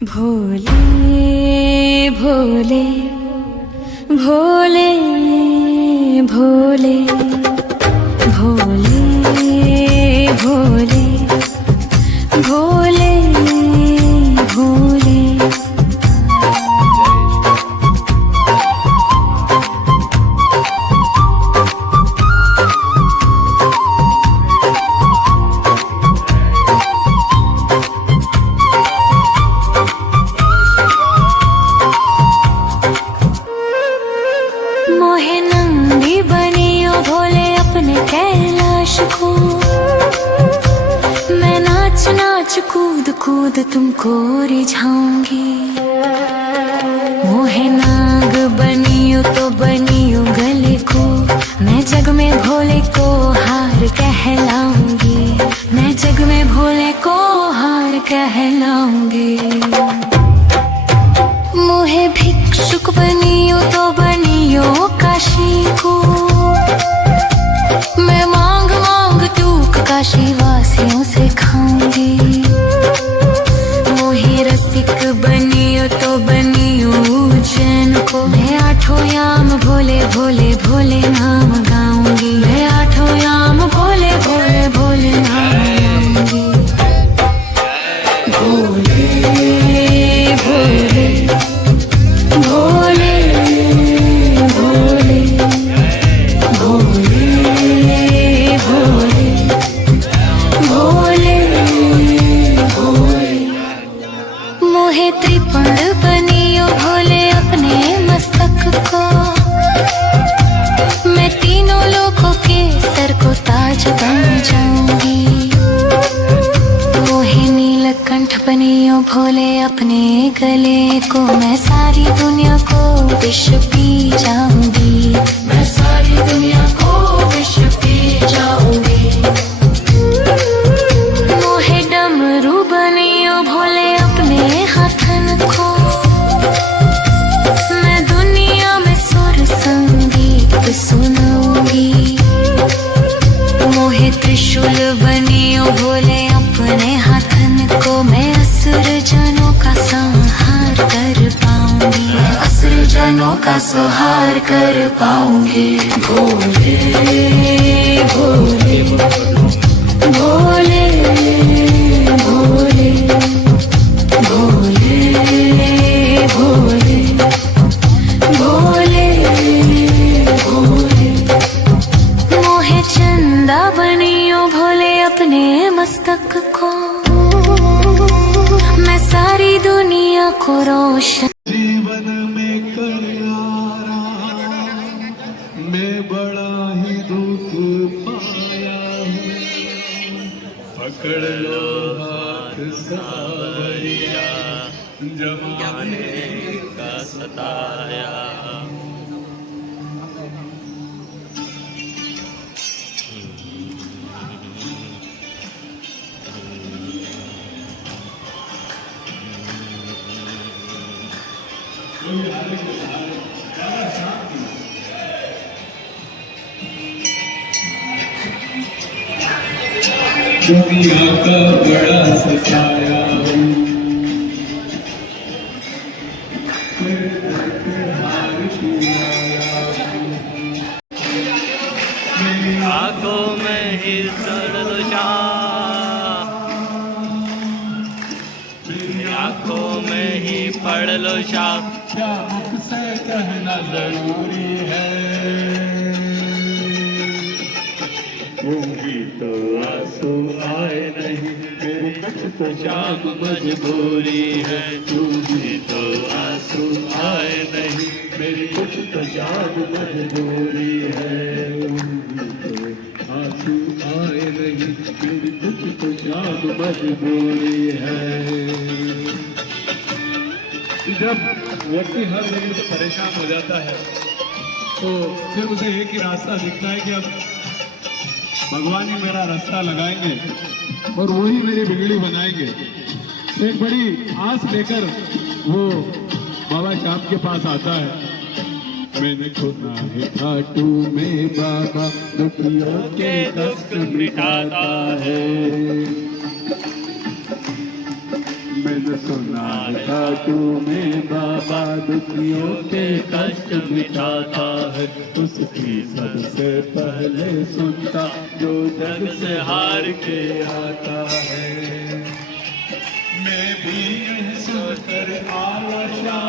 भोले भोले भोले भोले भोले भोले भोले भोले। मोहे नंदी बनियो भोले अपने कैलाश को, मैं नाच नाच कूद कूद तुमको रिझाऊंगी। मोहे नाग बनियो तो बनियो गले को, मैं जग में भोले को हार कहलाऊंगी। मैं जग में भोले को हार कहलाऊंगी। मोहे भिक्षुक बनियो तो बनियो काशी को, मैं मांग मांग टूक काशी वासियों से खाऊंगी। मोहे रसिक बनियो तो बनियो उज्जैन को, मैं आठों याम भोले भोले भोले नाम गाऊंगी। मैं आठों याम भोले भोले भोले नाम गाऊंगी। भोले भोले भोले भोले भोले भोले भोले भोले। मोहे त्रिपुंड बनियो भोले अपने मस्तक को, मैं तीनों लोकों के सर को ताज बन जाऊंगी। मोहे नीलकंठ बनियो भोले अपने गले को, मैं सारी दुनिया को विष पी जाऊंगी। मैं सारी दुनिया को विष पी जाऊंगी। मोहे डमरू बनियो भोले अपने हाथन को, मैं दुनिया में सुर संगीत सुनाऊंगी। मोहे त्रिशूल बनियो भोले अपने हाथन को, मैं असुर जनों का संहार कर पाऊंगी। असुर जनों का संहार कर पाऊंगी। भोले भोले भोले भोले भोले भोले भोले भोले। मोहे चंदा बनियो भोले अपने मस्तक को, मैं सारी दुनिया को रोशन। जीवन में कर यारा मैं बड़ा ही दुख पाया हूँ। पकड़ लो हाथ सावरिया जमाने का सताया। दुनिया का बड़ा सताया हूँ। आंखों में ही सरलशा, आंखों में ही पढ़ लो शाह। क्या मुझसे कहना जरूरी है, होंगी तो आंसू आए नहीं मेरी कुछ तो शाम मजबूरी है। तू भी तो आंसू आए नहीं मेरी कुछ तो शाम मजबूरी है। आंसू आए नहीं मेरी कुछ तो शाम मजबूरी है। जब व्यक्ति हर जगह से परेशान हो जाता है तो फिर उसे एक ही रास्ता दिखता है कि अब भगवान ही मेरा रास्ता लगाएंगे और वही मेरी बिगड़ी बनाएंगे। एक बड़ी आस लेकर वो बाबा श्याम के पास आता है। मैंने खुदा है खाटू में बाबा दुखियों के कष्ट मिटाता है। मैंने सुनार खाटू में बाबा दुखियों के कष्ट मिटाता है, उसकी सबसे पहले सुनता जो जग से हार के आता है। मैं भी यह सोचकर आया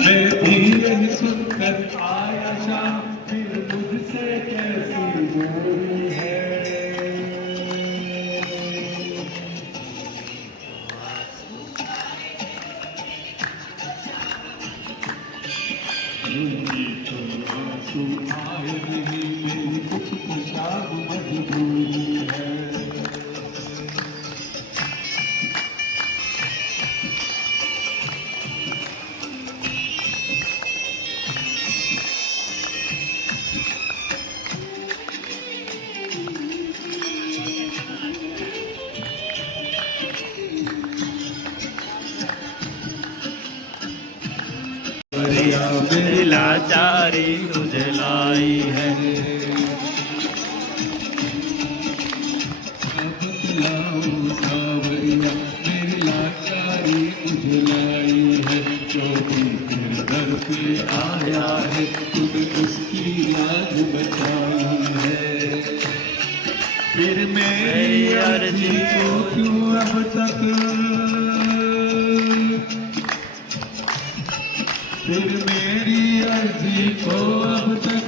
मैं भी यही सुनकर आया शाम, फिर मुझसे कैसी दूरी है। यूं तो आंसू आए नहीं, मेरी कुछ पेशाब मजबूरी है। मेरी लाचारी तुझे लाई है, सावरिया मेरी लाचारी मुझे लाई है, जो भी मेरे दर पे आया है तूने उसकी लाज बचाई है। फिर मेरी अर्जी को क्यों अब तक, फिर मेरी अर्जी को अब तक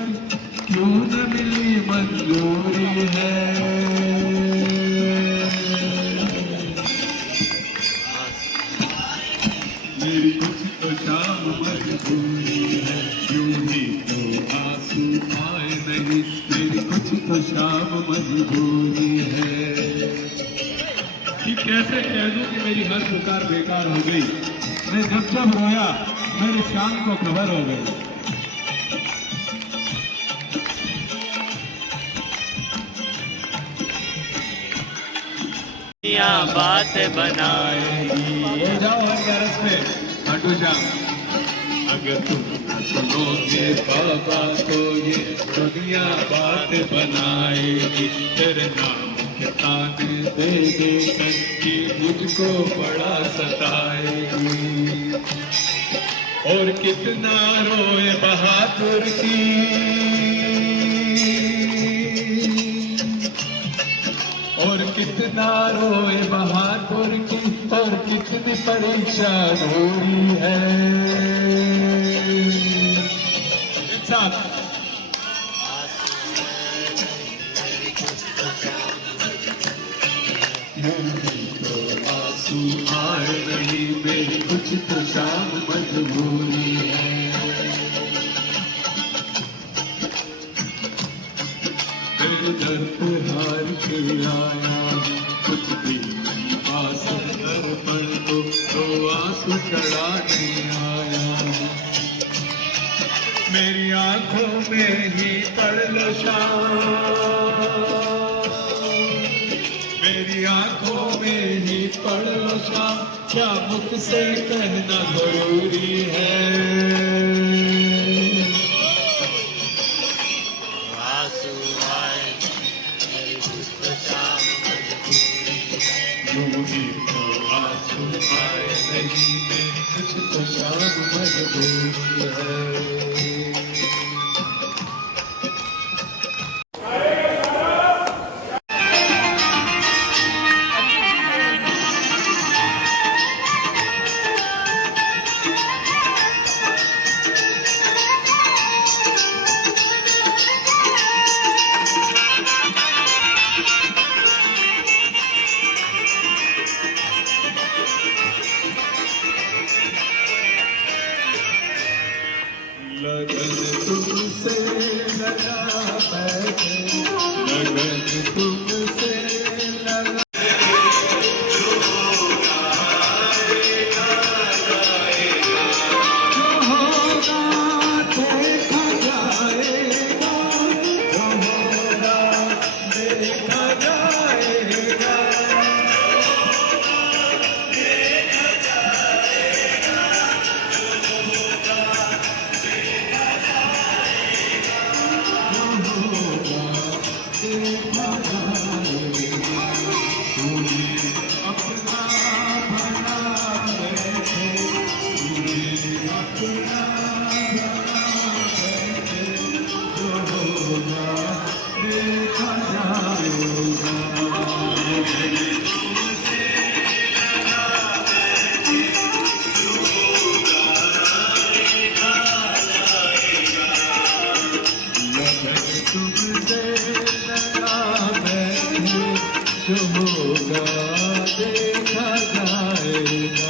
क्यों न मिली मंजूरी है। मेरी कुछ तो शाम मजबूरी है, यूं ही तो आंसू आए नहीं, मेरी कुछ तो शाम मजबूरी है। कि कैसे कह दूं कि मेरी हर पुकार बेकार हो गई, मैं जब जब रोया मेरी शाम को खबर हो गई। बात बनाएगी। हो जाओ हर तरस पे हटू श्याम, अगर तुम न सुनोगे बाबा तो ये दुनिया बात बनाएगी। तेरे नाम के ताने दे दे कि मुझको बड़ा सताएगी। और कितना रोए बहादुर की, और कितना रोए बहादुर की, और कितनी परेशान हुई है। इंसान तो आंसू आए नहीं, मेरी कुछ तो शाम मजबूरी है। मेरे दर पे हार के आया, कुछ भी नहीं पास दर्पण तो आंसू चढ़ाने आया। मेरी आंखों में ही पड़ लो शाम, मेरी आंखों में ही पड़ लो शाम, क्या मुझसे कहना जरूरी है। आंसू आए मेरी कुछ तो शाम मजबूरी है। यूं ही तो आंसू आए नहीं, मेरी कुछ तो शाम मजबूरी है। तुमसे लगा बैठे जो होगा देखा जाएगा।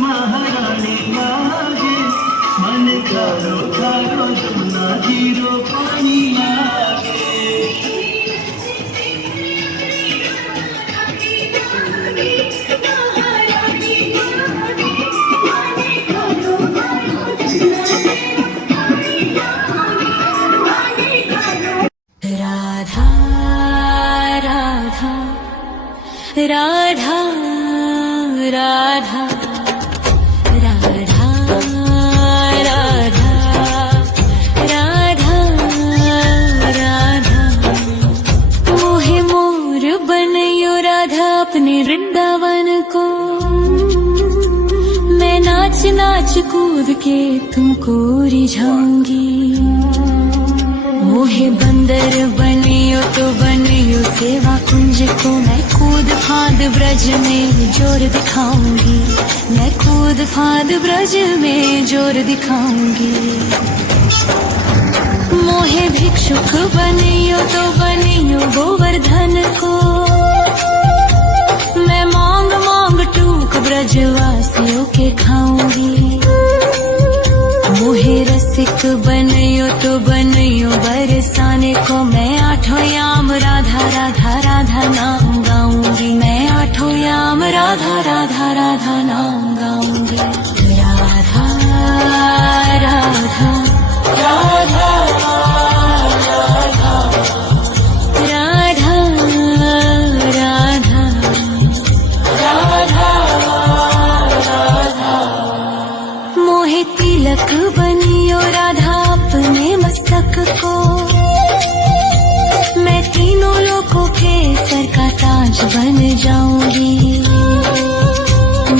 महारानी लागे मन कारो कारो जमुना जीरो पानी लागे राधा राधा राधा राधा राधा राधा राधा राधा मोहे मोर बनयो राधा अपने वृंदावन को मैं नाच नाच कूद के तुमको रिझाऊंगी मोहे बंदर बनियो तो बनियो सेवा कुंज को मैं कूद फांद ब्रज में जोर दिखाऊंगी मैं कूद फांद ब्रज में जोर दिखाऊंगी मोहे भिक्षुक बनियो तो बनियो गोवर्धन को मैं मांग मांग टूक ब्रजवासियों के खाऊंगी मोहे रसिक बनयो तो बनयो बरसाने को मैं आठों याम राधा राधा राधा नाम गाऊंगी मैं आठों याम राधा राधा राधा नाम गाऊंगी राधा राधा राधा राधा राधा राधा राधा मोहे तिलक बनियो राधा अपने मस्तक को मैं तीनों लोगों के सर का ताज बन जाऊंगी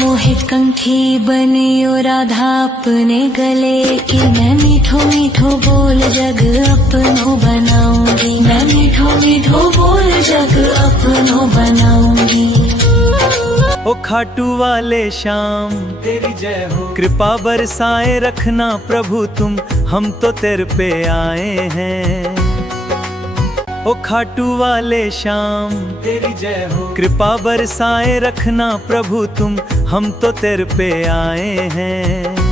मोहे कंठी बनियो राधा अपने गले की मैं मीठो मीठो बोल जग अपनो बनाऊंगी मैं मीठो मीठो बोल जग अपनो बनाऊंगी ओ खाटू वाले श्याम तेरी जय हो कृपा बरसाए रखना प्रभु तुम हम तो तेरे पे आए हैं ओ खाटू वाले श्याम तेरी जय हो कृपा बरसाए रखना प्रभु तुम हम तो तेरे पे आए हैं